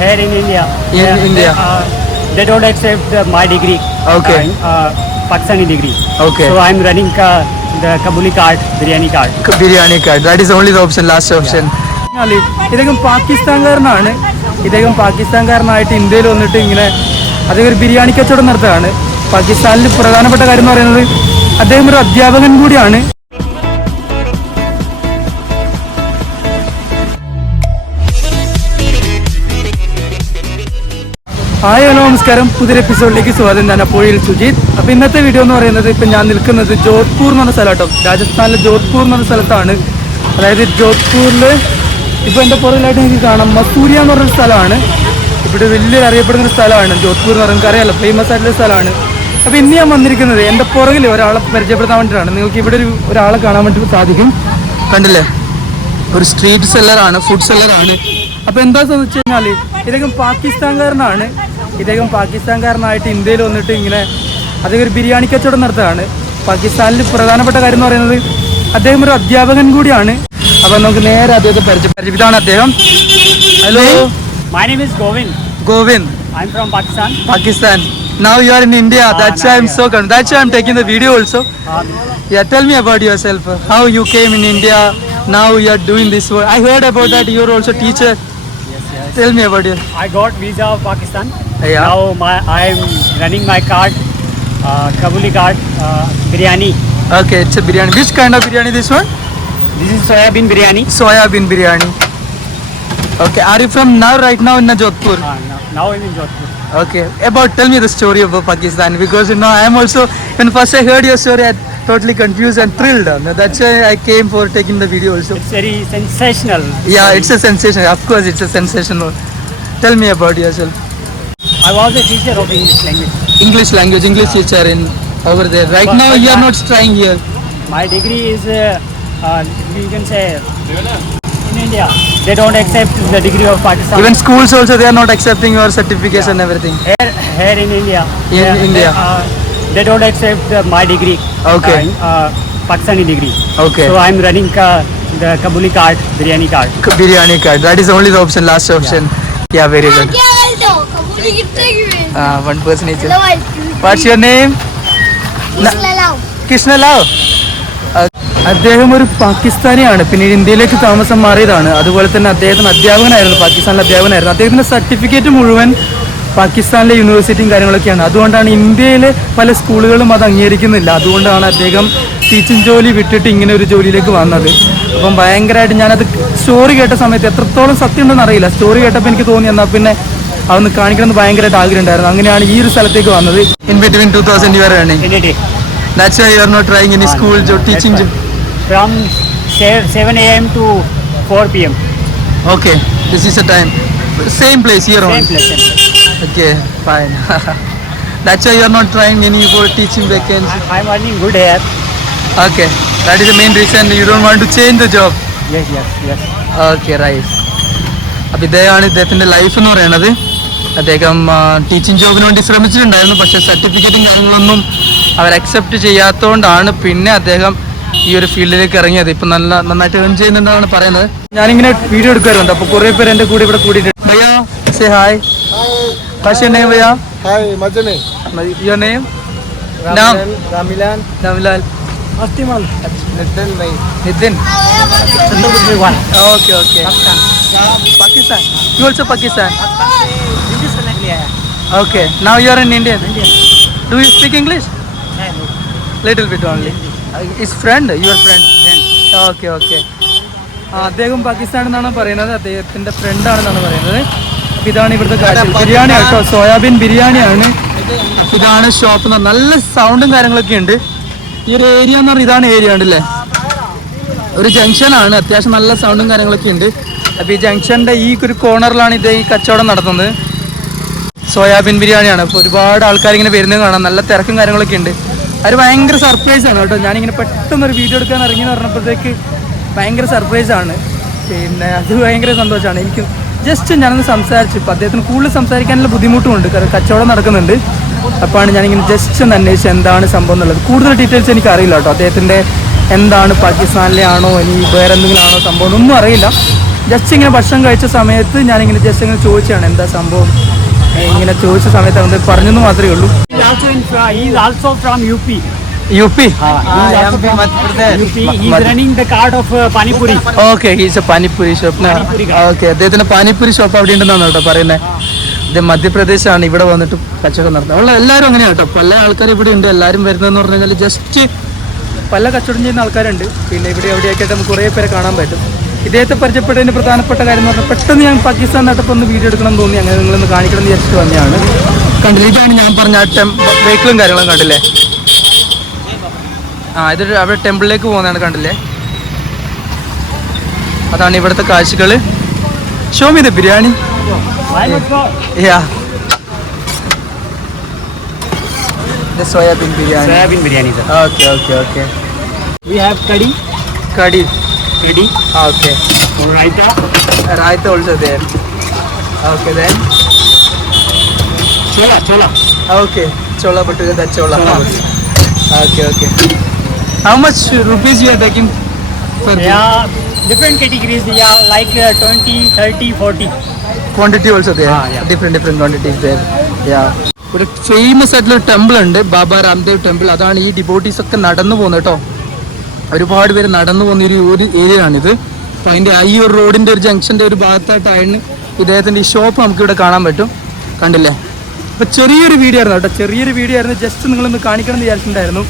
Here in India. In India. They don't accept my degree. Okay. Pakistani degree. Okay. So I'm running the Kabuli card, biryani card. Biryani card. That is only the option, last option. ഇദ്ദേഹം പാകിസ്ഥാൻകാരനാണ്. ഇദ്ദേഹം പാകിസ്ഥാൻകാരനായിട്ട് ഇന്ത്യയിൽ വന്നിട്ട് ഇങ്ങനെ അദ്ദേഹം ഒരു ബിരിയാണി കച്ചവടം നടത്തുകയാണ്. പാകിസ്ഥാനിൽ പ്രധാനപ്പെട്ട കാര്യം എന്ന് പറയുന്നത് അദ്ദേഹം ഒരു അധ്യാപകൻ കൂടിയാണ്. ഹായ് ഹലോ നമസ്കാരം, പുതിയൊരു എപ്പിസോഡിലേക്ക് സ്വാഗതം. ഞാൻ അപ്പോഴിൽ സുജിത്. അപ്പോൾ ഇന്നത്തെ വീഡിയോ എന്ന് പറയുന്നത് ഇപ്പം ഞാൻ നിൽക്കുന്നത് ജോധ്പൂർ എന്ന് പറഞ്ഞ സ്ഥലം കേട്ടോ. രാജസ്ഥാനിലെ ജോധ്പൂർ എന്ന് പറഞ്ഞ സ്ഥലത്താണ്. അതായത് ജോധ്പൂരിൽ ഇപ്പോൾ എൻ്റെ പുറകിലായിട്ട് എനിക്ക് കാണാം മസൂരിയ എന്ന് പറഞ്ഞൊരു സ്ഥലമാണ്. ഇവിടെ വലിയൊരു അറിയപ്പെടുന്ന ഒരു സ്ഥലമാണ് ജോധ്പൂർ എന്ന് പറയുന്നത്. അറിയാമല്ലോ, ഫേമസ് ആയിട്ടുള്ള സ്ഥലമാണ്. അപ്പോൾ ഇന്ന് ഞാൻ വന്നിരിക്കുന്നത് എൻ്റെ പുറകിൽ ഒരാളെ പരിചയപ്പെടുത്താൻ വേണ്ടിയിട്ടാണ്. നിങ്ങൾക്ക് ഇവിടെ ഒരാളെ കാണാൻ വേണ്ടി സാധിക്കും. കണ്ടില്ലേ, ഒരു സ്ട്രീറ്റ് സെല്ലറാണ്, ഫുഡ് സെല്ലറാണ്. അപ്പോൾ എന്താണെന്ന് വെച്ച് കഴിഞ്ഞാൽ ഇദ്ദേഹം പാകിസ്ഥാൻകാരനാണ്. ഇദ്ദേഹം പാകിസ്ഥാൻകാരനായിട്ട് ഇന്ത്യയിൽ വന്നിട്ട് ഇങ്ങനെ അദ്ദേഹം ഒരു ബിരിയാണി കച്ചവടം നടത്തുകയാണ്. പാകിസ്ഥാനിൽ പ്രധാനപ്പെട്ട കാര്യം എന്ന് പറയുന്നത് അദ്ദേഹം ഒരു അധ്യാപകൻ കൂടിയാണ്. അപ്പോൾ നമുക്ക് നേരെ അദ്ദേഹത്തെ പരിചയം. ഇതാണ് അദ്ദേഹം. Hello, My name is Govind. Govind. I'm from Pakistan. Pakistan. Now you are in India. That's why I'm so confident. That's why I'm taking the video also. Yeah, tell me about yourself. How you came in India. Now you are doing this work. I heard about that. You are also teacher. Tell me about you. I got visa of Pakistan. Yeah. Now I'm running my card, Kabuli card, biryani. Okay, it's a biryani. Which kind of biryani this one? This is soya bean biryani. Soya bean biryani. Okay, are you from right now in Jodhpur? Now I'm in Jodhpur. Okay, tell me the story about Pakistan, because I am also, when first I heard your story, I totally confused and thrilled. That's why I came for taking the video also. It's very sensational. Yeah, it's a sensation. Of course, it's a sensational. Tell me about yourself. I was a teacher of English language. English teacher in over there. Right now, you are not trying here. My degree is, you can say, in India. They don't accept the degree of Pakistan. Even schools also, they are not accepting your certificates and everything. Here in India. In India. They don't accept my degree. Okay. Pakistani degree. Okay. So I'm running the Kabuli card, biryani card. Biryani card. That is only the option, last option. Yeah, very good. One person each. What's your name? Krishna Lal. അദ്ദേഹം ഒരു പാകിസ്ഥാനിയാണ്, പിന്നീട് ഇന്ത്യയിലേക്ക് താമസം മാറിയതാണ്. അതുപോലെ തന്നെ അദ്ദേഹത്തിന് അധ്യാപകനായിരുന്നു, പാകിസ്ഥാനിലെ അധ്യാപകനായിരുന്നു. അദ്ദേഹത്തിൻ്റെ സർട്ടിഫിക്കറ്റ് മുഴുവൻ പാകിസ്ഥാനിലെ യൂണിവേഴ്സിറ്റിയും കാര്യങ്ങളൊക്കെയാണ്. അതുകൊണ്ടാണ് ഇന്ത്യയിലെ പല സ്കൂളുകളും അത് അംഗീകരിക്കുന്നില്ല. അതുകൊണ്ടാണ് അദ്ദേഹം ടീച്ചിങ് ജോലി വിട്ടിട്ട് ഇങ്ങനെ ഒരു ജോലിയിലേക്ക് വന്നത്. അപ്പം ഭയങ്കരമായിട്ട് ഞാനത് സ്റ്റോറി കേട്ട സമയത്ത് എത്രത്തോളം സത്യം ഉണ്ടെന്ന് അറിയില്ല. സ്റ്റോറി കേട്ടപ്പോൾ എനിക്ക് തോന്നി എന്നാൽ പിന്നെ അതൊന്ന് കാണിക്കണമെന്ന് ഭയങ്കരമായിട്ട് ആഗ്രഹം ഉണ്ടായിരുന്നു. അങ്ങനെയാണ് ഈ ഒരു സ്ഥലത്തേക്ക് വന്നത്. In between 2000 you are earning. That's why you are not trying any school job, teaching job. From 7 a.m. to 4 p.m. Okay, this is the time. Same place here only. Same place. Okay, fine. That's why you are not trying any for teaching vacancy. I'm earning good here. Okay, that is the main reason you don't want to change the job. Yes. Okay, right. അപ്പോൾ ഇദ്ദേഹമാണ് ഇദ്ദേഹത്തിൻ്റെ life എന്ന് പറയുന്നത്. അദ്ദേഹം teaching ജോബിന് വേണ്ടി ശ്രമിച്ചിട്ടുണ്ടായിരുന്നു, പക്ഷേ സർട്ടിഫിക്കറ്റും കാര്യങ്ങളൊന്നും അവർ അക്സെപ്റ്റ് ചെയ്യാത്തതുകൊണ്ടാണ് പിന്നെ അദ്ദേഹം ഈ ഒരു ഫീൽഡിലേക്ക് ഇറങ്ങിയത്. ഇപ്പം നന്നായിട്ട് ഏൺ ചെയ്യുന്നുണ്ടെന്നാണ് പറയുന്നത്. ഞാനിങ്ങനെ വീഡിയോ എടുക്കാറുണ്ട്, അപ്പോൾ കുറേ പേര് എൻ്റെ കൂടെ ഇവിടെ കൂടിയിട്ടുണ്ട്. ഭയ്യ say hi. What's your name, ഭയ്യ? Hi, what's your name? Your name? Ramilan. Ramlal. Astimal. Nitin. Okay. Pakistan. You also Pakistan? Okay. Now you are in Indian. Do you speak English? Little bit only. His friend? Your friend? Okay. അദ്ദേഹം പാകിസ്ഥാൻ എന്നാണ് പറയുന്നത്. അദ്ദേഹത്തിൻ്റെ ഫ്രണ്ടാണെന്നാണ് പറയുന്നത്. അപ്പോൾ ഇതാണ് ഇവിടുത്തെ കാര്യം. ബിരിയാണി കേട്ടോ, സോയാബീൻ ബിരിയാണിയാണ്. ഇതാണ് ഷോപ്പ്. നല്ല സൗണ്ടും കാര്യങ്ങളൊക്കെ ഉണ്ട്. ഈ ഒരു ഏരിയ എന്ന് പറഞ്ഞാൽ ഇതാണ് ഏരിയ ഉണ്ടല്ലേ, ഒരു ജംഗ്ഷനാണ്. അത്യാവശ്യം നല്ല സൗണ്ടും കാര്യങ്ങളൊക്കെ ഉണ്ട്. അപ്പോൾ ഈ ജംഗ്ഷൻ്റെ ഈ ഒരു കോർണറിലാണ് ഇത് ഈ കച്ചവടം നടത്തുന്നത്. സോയാബീൻ ബിരിയാണിയാണ്. അപ്പോൾ ഒരുപാട് ആൾക്കാർ ഇങ്ങനെ വരുന്നത് കാണാം. നല്ല തിരക്കും കാര്യങ്ങളൊക്കെ ഉണ്ട്. അത് ഭയങ്കര സർപ്രൈസാണ് കേട്ടോ. ഞാനിങ്ങനെ പെട്ടെന്നൊരു വീഡിയോ എടുക്കാൻ ഇറങ്ങിയെന്ന് പറഞ്ഞപ്പോഴത്തേക്ക് ഭയങ്കര സർപ്രൈസാണ്. പിന്നെ അത് ഭയങ്കര സന്തോഷമാണ് എനിക്ക്. ജസ്റ്റ് ഞാനൊന്ന് സംസാരിച്ചു. ഇപ്പോൾ അദ്ദേഹത്തിന് കൂടുതൽ സംസാരിക്കാനുള്ള ബുദ്ധിമുട്ടുമുണ്ട്, കച്ചവടം നടക്കുന്നുണ്ട്. അപ്പോഴാണ് ഞാനിങ്ങനെ ജസ്റ്റ് ഒന്ന് അന്വേഷിച്ച് എന്താണ് സംഭവം എന്നുള്ളത്. കൂടുതൽ ഡീറ്റെയിൽസ് എനിക്ക് അറിയില്ല കേട്ടോ. അദ്ദേഹത്തിൻ്റെ എന്താണ് പാകിസ്ഥാനിലെ ആണോ ഇനി വേറെ എന്തെങ്കിലും ആണോ സംഭവം ഒന്നും അറിയില്ല. ജസ്റ്റ് ഇങ്ങനെ ഭക്ഷണം കഴിച്ച സമയത്ത് ഞാനിങ്ങനെ ജസ്റ്റ് ഇങ്ങനെ ചോദിച്ചാണ് എന്താ സംഭവം, ഇങ്ങനെ ചോദിച്ച സമയത്ത് അവൻ പറഞ്ഞെന്ന് മാത്രമേ ഉള്ളൂ. He is also from UP. UP? UP. He is running the cart of Pani Puri. Okay, he's a panipuri shop. Okay, അദ്ദേഹത്തിന് പാനിപ്പൂരി ഷോപ്പ് അവിടെ ഉണ്ടെന്നാണ് കേട്ടോ പറയുന്നത്. ഇത് മധ്യപ്രദേശാണ്, ഇവിടെ വന്നിട്ട് കച്ചവടം നടത്തുന്നത്. ഉള്ള എല്ലാവരും അങ്ങനെയാണ് കേട്ടോ, പല ആൾക്കാർ ഇവിടെ ഉണ്ട്. എല്ലാവരും വരുന്നതെന്ന് പറഞ്ഞു കഴിഞ്ഞാൽ ജസ്റ്റ് പല കച്ചവടം ചെയ്യുന്ന ആൾക്കാരുണ്ട്. പിന്നെ ഇവിടെ എവിടെയൊക്കെയായിട്ട് നമുക്ക് കുറേ പേരെ കാണാൻ പറ്റും. ഇദ്ദേഹത്തെ പരിചയപ്പെട്ടതിന് പ്രധാനപ്പെട്ട കാര്യം എന്ന് പറഞ്ഞാൽ പെട്ടെന്ന് ഞാൻ പാകിസ്ഥാൻ നാട്ടിപ്പോൾ ഒന്ന് വീഡിയോ എടുക്കണം തോന്നി, അങ്ങനെ നിങ്ങളൊന്ന് കാണിക്കണം എന്ന് വിചാരിച്ചിട്ട് വന്നതാണ്. കണ്ടില്ല, ഇതാണ് ഞാൻ പറഞ്ഞ വെഹിക്കിളും കാര്യങ്ങളും കണ്ടില്ലേ. ഇതൊരു അവിടെ ടെമ്പിളിലേക്ക് പോകുന്നതാണ്, കണ്ടില്ലേ. അതാണ് ഇവിടുത്തെ കാഴ്ചകൾ. Show me the biryani. Soyabean biryani. Soyabin biryani, sir. Okay okay okay. We have curry. കടി. Okay. Raita. Raita also there. Okay then. Chola. Okay. Chola bhature, that chola. Okay. How much rupees you are taking for this? Yeah, different categories. Yeah, like 20, 30, 40. Quantity also there. Yeah. Different quantities there. Yeah. ഒരു famous ആയിട്ടുള്ള ഒരു temple ഉണ്ട്, ബാബ Ramdev temple. അതാണ് ഈ devotees ഒക്കെ നടന്നു പോകുന്നത് കേട്ടോ. ഒരുപാട് പേര് നടന്നു പോകുന്ന ഒരു ഏരിയ ആണിത്. അപ്പം അതിൻ്റെ ഈ ഒരു റോഡിൻ്റെ ഒരു ജംഗ്ഷൻ്റെ ഒരു ഭാഗത്തായിട്ടാണ് ഇദ്ദേഹത്തിൻ്റെ ഈ ഷോപ്പ് നമുക്കിവിടെ കാണാൻ പറ്റും. കണ്ടില്ലേ. അപ്പോൾ ചെറിയൊരു വീഡിയോ ആയിരുന്നു കേട്ടോ, ചെറിയൊരു വീഡിയോ ആയിരുന്നു. ജസ്റ്റ് നിങ്ങളൊന്ന് കാണിക്കണം എന്ന് വിചാരിച്ചിട്ടുണ്ടായിരുന്നു.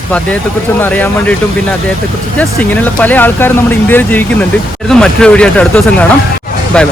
അപ്പോൾ അദ്ദേഹത്തെക്കുറിച്ചൊന്ന് അറിയാൻ വേണ്ടിയിട്ടും പിന്നെ അദ്ദേഹത്തെക്കുറിച്ച് ജസ്റ്റ് ഇങ്ങനെയുള്ള പല ആൾക്കാരും നമ്മുടെ ഇന്ത്യയിൽ ജീവിക്കുന്നുണ്ട്. മറ്റൊരു വീഡിയോ ആയിട്ട് അടുത്ത ദിവസം കാണാം. ബൈ.